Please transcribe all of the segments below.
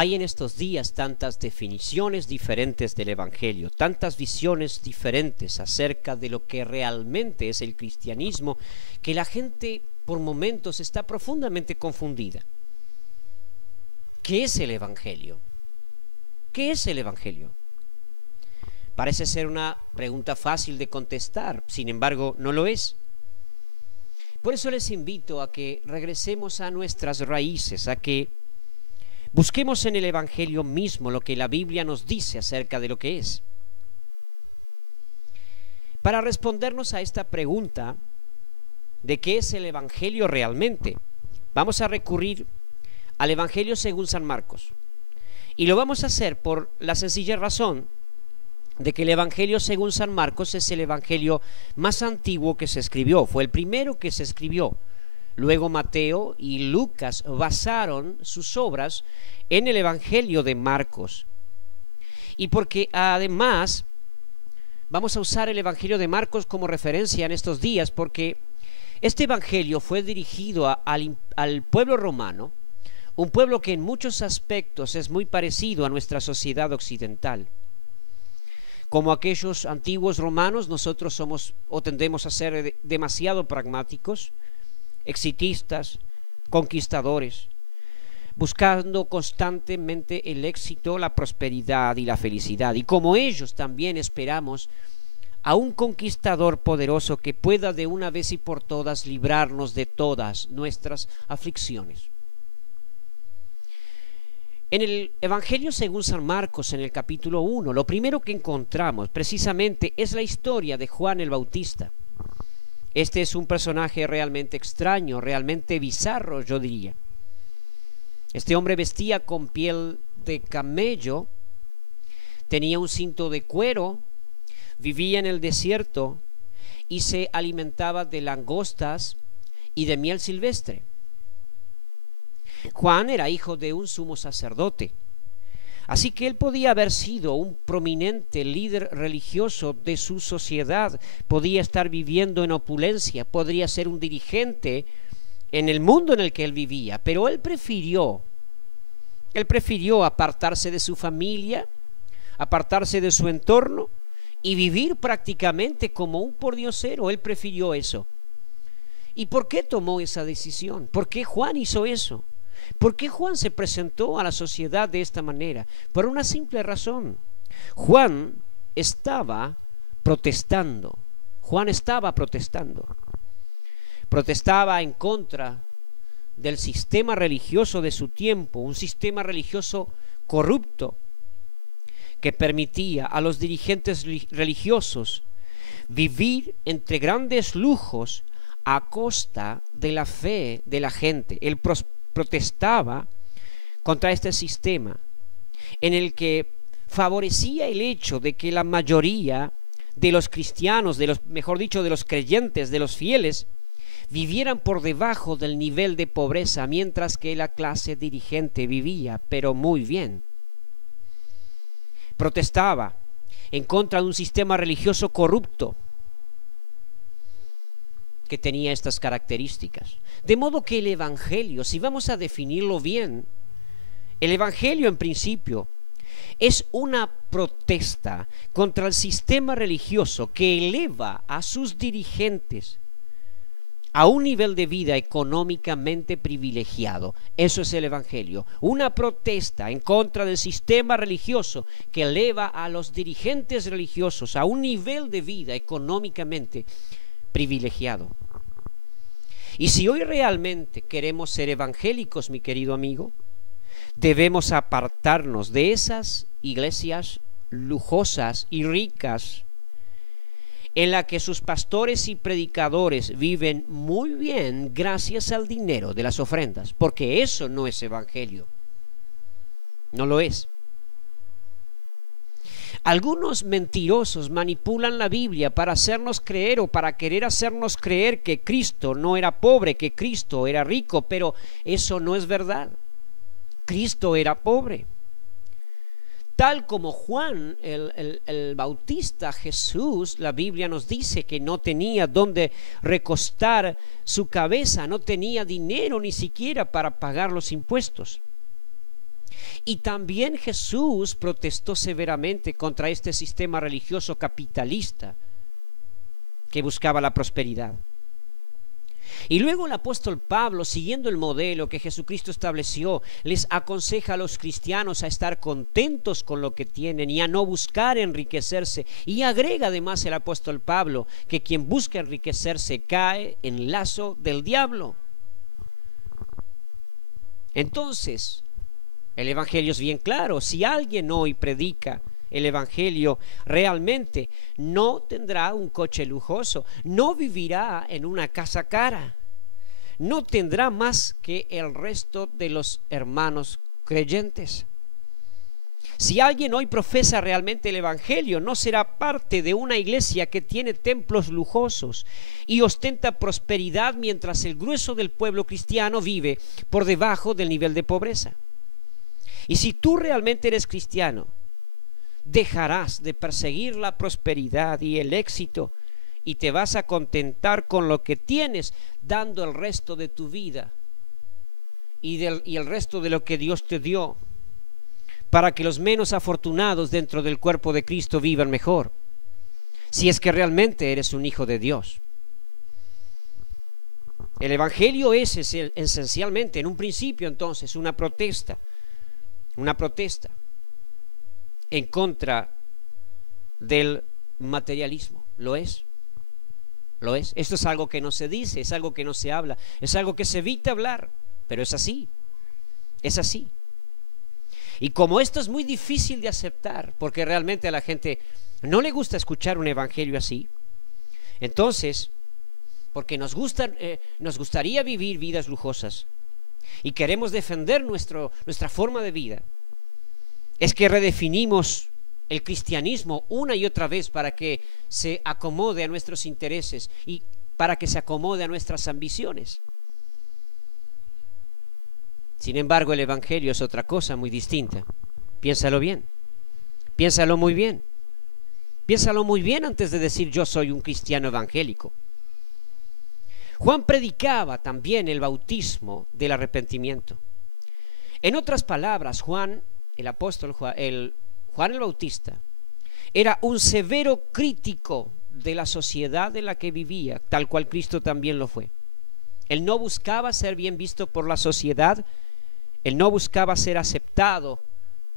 Hay en estos días tantas definiciones diferentes del Evangelio, tantas visiones diferentes acerca de lo que realmente es el cristianismo, que la gente por momentos está profundamente confundida. ¿Qué es el Evangelio? ¿Qué es el Evangelio? Parece ser una pregunta fácil de contestar, sin embargo, no lo es. Por eso les invito a que regresemos a nuestras raíces, a que busquemos en el Evangelio mismo lo que la Biblia nos dice acerca de lo que es. Para respondernos a esta pregunta de qué es el Evangelio realmente, vamos a recurrir al Evangelio según San Marcos. Y lo vamos a hacer por la sencilla razón de que el Evangelio según San Marcos es el Evangelio más antiguo que se escribió, fue el primero que se escribió. Luego Mateo y Lucas basaron sus obras en el Evangelio de Marcos. Y porque además vamos a usar el Evangelio de Marcos como referencia en estos días, porque este Evangelio fue dirigido al pueblo romano, un pueblo que en muchos aspectos es muy parecido a nuestra sociedad occidental. Como aquellos antiguos romanos, nosotros somos o tendemos a ser demasiado pragmáticos, exitistas, conquistadores, buscando constantemente el éxito, la prosperidad y la felicidad. Y como ellos también esperamos a un conquistador poderoso que pueda de una vez y por todas librarnos de todas nuestras aflicciones. En el Evangelio según San Marcos, en el capítulo 1, lo primero que encontramos precisamente es la historia de Juan el Bautista. Este es un personaje realmente extraño, realmente bizarro, yo diría. Este hombre vestía con piel de camello, tenía un cinto de cuero, vivía en el desierto y se alimentaba de langostas y de miel silvestre. Juan era hijo de un sumo sacerdote, así que él podía haber sido un prominente líder religioso de su sociedad, podía estar viviendo en opulencia, podría ser un dirigente en el mundo en el que él vivía, pero él prefirió apartarse de su familia, apartarse de su entorno y vivir prácticamente como un pordiosero. Él prefirió eso. ¿Y por qué tomó esa decisión? ¿Por qué Juan hizo eso? ¿Por qué Juan se presentó a la sociedad de esta manera? Por una simple razón. Juan estaba protestando. Protestaba en contra del sistema religioso de su tiempo, un sistema religioso corrupto que permitía a los dirigentes religiosos vivir entre grandes lujos a costa de la fe de la gente. Él protestaba contra este sistema en el que favorecía el hecho de que la mayoría de los cristianos, mejor dicho, de los creyentes, de los fieles, vivieran por debajo del nivel de pobreza, mientras que la clase dirigente vivía, pero muy bien. Protestaba en contra de un sistema religioso corrupto que tenía estas características. De modo que el Evangelio, si vamos a definirlo bien, el Evangelio en principio es una protesta contra el sistema religioso que eleva a sus dirigentes a un nivel de vida económicamente privilegiado. Eso es el Evangelio, una protesta en contra del sistema religioso que eleva a los dirigentes religiosos a un nivel de vida económicamente privilegiado. Y si hoy realmente queremos ser evangélicos, mi querido amigo, debemos apartarnos de esas iglesias lujosas y ricas en la que sus pastores y predicadores viven muy bien gracias al dinero de las ofrendas, porque eso no es evangelio, no lo es. Algunos mentirosos manipulan la Biblia para hacernos creer o para querer hacernos creer que Cristo no era pobre, que Cristo era rico, pero eso no es verdad. Cristo era pobre. Tal como Juan el Bautista, Jesús, la Biblia nos dice que no tenía dónde recostar su cabeza, no tenía dinero ni siquiera para pagar los impuestos. Y también Jesús protestó severamente contra este sistema religioso capitalista que buscaba la prosperidad. Y luego el apóstol Pablo, siguiendo el modelo que Jesucristo estableció, les aconseja a los cristianos a estar contentos con lo que tienen y a no buscar enriquecerse. Y agrega además el apóstol Pablo que quien busca enriquecerse cae en lazo del diablo. Entonces, el evangelio es bien claro. Si alguien hoy predica el evangelio realmente, no tendrá un coche lujoso, no vivirá en una casa cara, no tendrá más que el resto de los hermanos creyentes. Si alguien hoy profesa realmente el evangelio, no será parte de una iglesia que tiene templos lujosos y ostenta prosperidad, mientras el grueso del pueblo cristiano vive por debajo del nivel de pobreza. Y si tú realmente eres cristiano, dejarás de perseguir la prosperidad y el éxito y te vas a contentar con lo que tienes, dando el resto de tu vida y el resto de lo que Dios te dio, para que los menos afortunados dentro del cuerpo de Cristo vivan mejor, si es que realmente eres un hijo de Dios. El evangelio es esencialmente, en un principio entonces, una protesta en contra del materialismo. Lo es. Esto es algo que no se dice, es algo que no se habla, es algo que se evita hablar, pero es así. Y como esto es muy difícil de aceptar, porque realmente a la gente no le gusta escuchar un evangelio así, entonces, porque nos gustaría vivir vidas lujosas y queremos defender nuestra forma de vida, es que redefinimos el cristianismo una y otra vez para que se acomode a nuestros intereses y para que se acomode a nuestras ambiciones. Sin embargo, el evangelio es otra cosa muy distinta. Piénsalo bien, piénsalo muy bien antes de decir yo soy un cristiano evangélico. Juan predicaba también el bautismo del arrepentimiento. En otras palabras, Juan el Bautista era un severo crítico de la sociedad en la que vivía, tal cual Cristo también lo fue. Él no buscaba ser bien visto por la sociedad, él no buscaba ser aceptado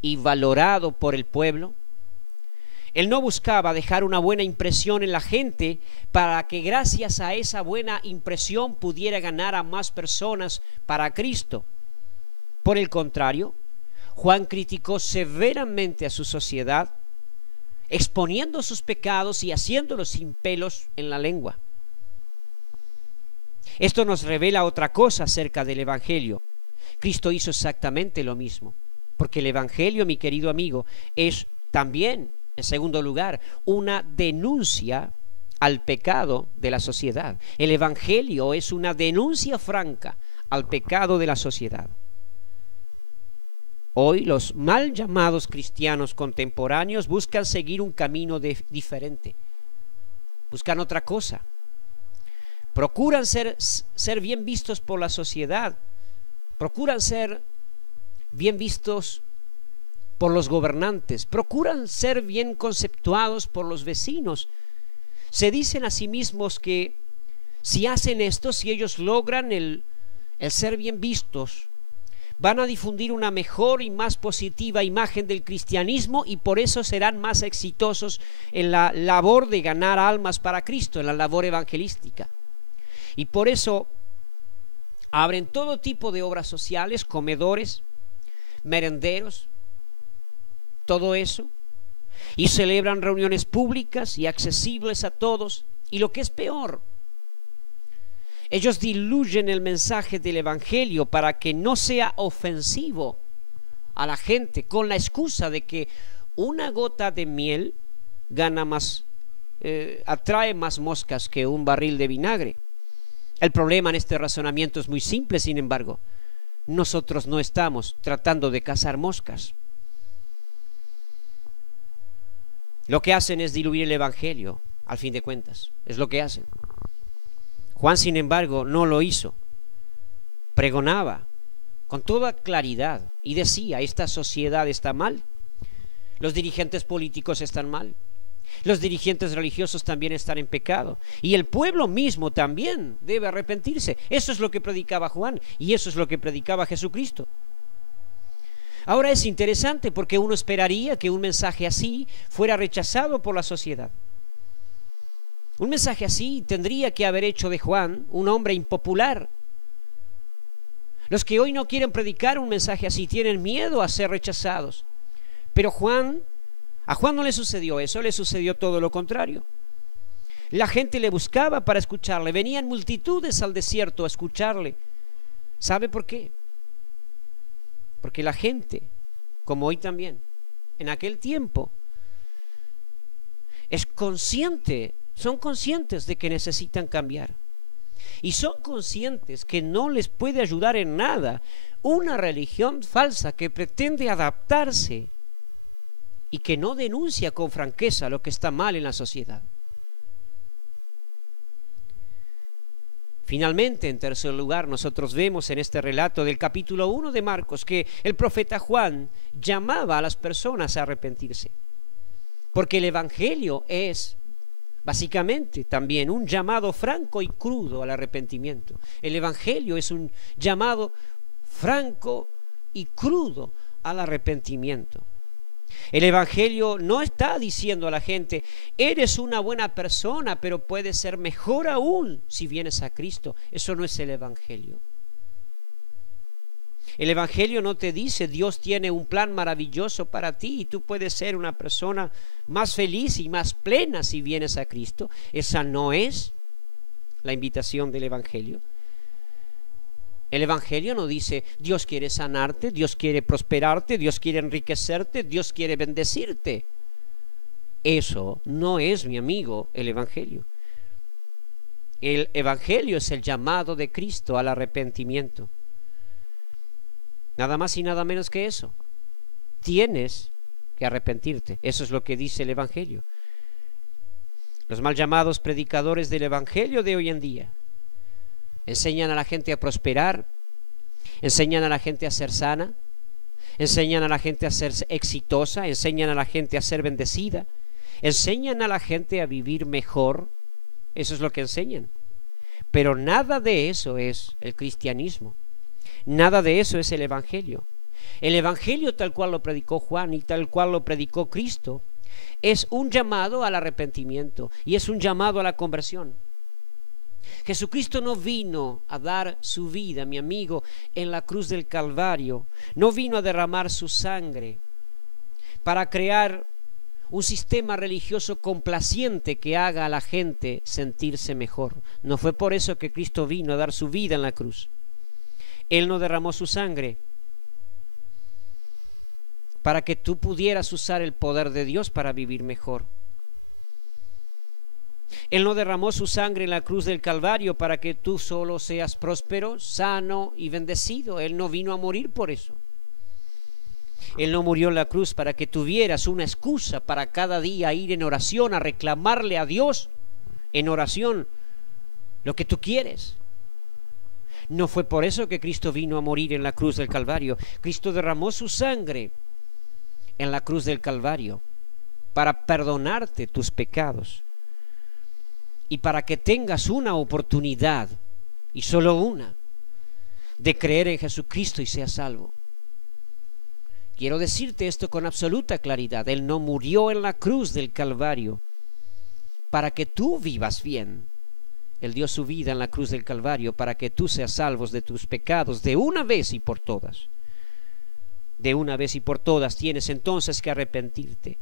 y valorado por el pueblo, él no buscaba dejar una buena impresión en la gente para que gracias a esa buena impresión pudiera ganar a más personas para Cristo. Por el contrario, Juan criticó severamente a su sociedad, exponiendo sus pecados y haciéndolos sin pelos en la lengua. Esto nos revela otra cosa acerca del evangelio. Cristo hizo exactamente lo mismo, porque el evangelio, mi querido amigo, es también, en segundo lugar, una denuncia al pecado de la sociedad. El evangelio es una denuncia franca al pecado de la sociedad. Hoy los mal llamados cristianos contemporáneos buscan seguir un camino diferente, buscan otra cosa, procuran ser bien vistos por la sociedad, procuran ser bien vistos por los gobernantes, procuran ser bien conceptuados por los vecinos. Se dicen a sí mismos que si hacen esto, si ellos logran el ser bien vistos, van a difundir una mejor y más positiva imagen del cristianismo y por eso serán más exitosos en la labor de ganar almas para Cristo, en la labor evangelística. Y por eso abren todo tipo de obras sociales, comedores, merenderos, todo eso, y celebran reuniones públicas y accesibles a todos. Y lo que es peor, ellos diluyen el mensaje del evangelio para que no sea ofensivo a la gente, con la excusa de que una gota de miel atrae más moscas que un barril de vinagre. El problema en este razonamiento es muy simple, sin embargo. Nosotros no estamos tratando de cazar moscas. Lo que hacen es diluir el evangelio, al fin de cuentas, es lo que hacen. Juan, sin embargo, no lo hizo. Pregonaba con toda claridad y decía: esta sociedad está mal, los dirigentes políticos están mal, los dirigentes religiosos también están en pecado, y el pueblo mismo también debe arrepentirse. Eso es lo que predicaba Juan, y eso es lo que predicaba Jesucristo. Ahora es interesante, porque uno esperaría que un mensaje así fuera rechazado por la sociedad. Un mensaje así tendría que haber hecho de Juan un hombre impopular. Los que hoy no quieren predicar un mensaje así tienen miedo a ser rechazados. Pero a Juan no le sucedió eso, le sucedió todo lo contrario. La gente le buscaba para escucharle, venían multitudes al desierto a escucharle. ¿Sabe por qué? Porque la gente, como hoy también, en aquel tiempo, son conscientes de que necesitan cambiar. Y son conscientes que no les puede ayudar en nada una religión falsa que pretende adaptarse y que no denuncia con franqueza lo que está mal en la sociedad. Finalmente, en tercer lugar, nosotros vemos en este relato del capítulo 1 de Marcos que el profeta Juan llamaba a las personas a arrepentirse, porque el evangelio es básicamente también un llamado franco y crudo al arrepentimiento. El evangelio es un llamado franco y crudo al arrepentimiento. El evangelio no está diciendo a la gente: eres una buena persona, pero puedes ser mejor aún si vienes a Cristo. Eso no es el evangelio. El evangelio no te dice: Dios tiene un plan maravilloso para ti y tú puedes ser una persona más feliz y más plena si vienes a Cristo. Esa no es la invitación del evangelio. El evangelio no dice: Dios quiere sanarte, Dios quiere prosperarte, Dios quiere enriquecerte, Dios quiere bendecirte. Eso no es, mi amigo, el evangelio. El evangelio es el llamado de Cristo al arrepentimiento. Nada más y nada menos que eso. Tienes que arrepentirte. Eso es lo que dice el evangelio. Los mal llamados predicadores del evangelio de hoy en día enseñan a la gente a prosperar, enseñan a la gente a ser sana, enseñan a la gente a ser exitosa, enseñan a la gente a ser bendecida, enseñan a la gente a vivir mejor. Eso es lo que enseñan. Pero nada de eso es el cristianismo. Nada de eso es el evangelio. El evangelio, tal cual lo predicó Juan y tal cual lo predicó Cristo, es un llamado al arrepentimiento y es un llamado a la conversión. Jesucristo no vino a dar su vida, mi amigo, en la cruz del Calvario. No vino a derramar su sangre para crear un sistema religioso complaciente que haga a la gente sentirse mejor. No fue por eso que Cristo vino a dar su vida en la cruz. Él no derramó su sangre para que tú pudieras usar el poder de Dios para vivir mejor. Él no derramó su sangre en la cruz del Calvario para que tú solo seas próspero, sano y bendecido. Él no vino a morir por eso. Él no murió en la cruz para que tuvieras una excusa para cada día ir en oración a reclamarle a Dios en oración lo que tú quieres. No fue por eso que Cristo vino a morir en la cruz del Calvario. Cristo derramó su sangre en la cruz del Calvario para perdonarte tus pecados y para que tengas una oportunidad, y solo una, de creer en Jesucristo y seas salvo. Quiero decirte esto con absoluta claridad: Él no murió en la cruz del Calvario para que tú vivas bien. Él dio su vida en la cruz del Calvario para que tú seas salvo de tus pecados de una vez y por todas. De una vez y por todas tienes entonces que arrepentirte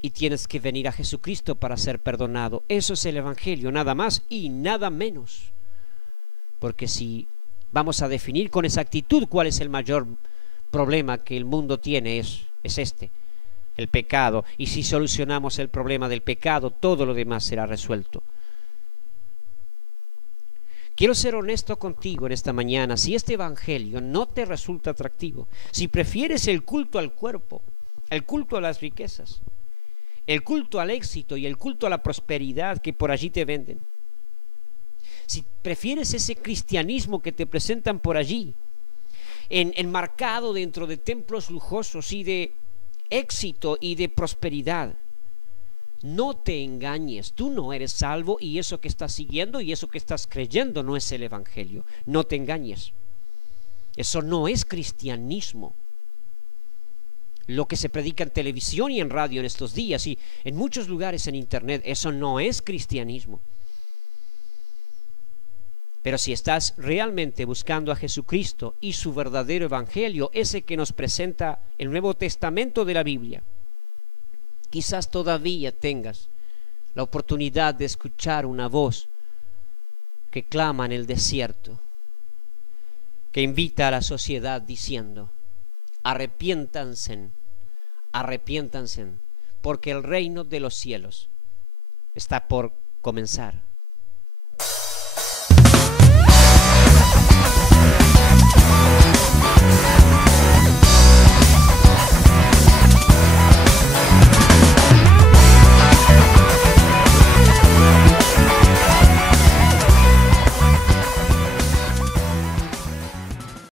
y tienes que venir a Jesucristo para ser perdonado. Eso es el evangelio, nada más y nada menos. Porque si vamos a definir con exactitud cuál es el mayor problema que el mundo tiene, es este: el pecado. Y si solucionamos el problema del pecado, todo lo demás será resuelto. Quiero ser honesto contigo en esta mañana. Si este evangelio no te resulta atractivo, si prefieres el culto al cuerpo, el culto a las riquezas, el culto al éxito y el culto a la prosperidad que por allí te venden, si prefieres ese cristianismo que te presentan por allí enmarcado dentro de templos lujosos y de éxito y de prosperidad. No te engañes, tú no eres salvo y eso que estás siguiendo y eso que estás creyendo no es el evangelio. No te engañes. Eso no es cristianismo. Lo que se predica en televisión y en radio en estos días y en muchos lugares en internet, eso no es cristianismo. Pero si estás realmente buscando a Jesucristo y su verdadero evangelio, ese que nos presenta el Nuevo Testamento de la Biblia, quizás todavía tengas la oportunidad de escuchar una voz que clama en el desierto, que invita a la sociedad diciendo: arrepiéntanse, arrepiéntanse, porque el reino de los cielos está por comenzar.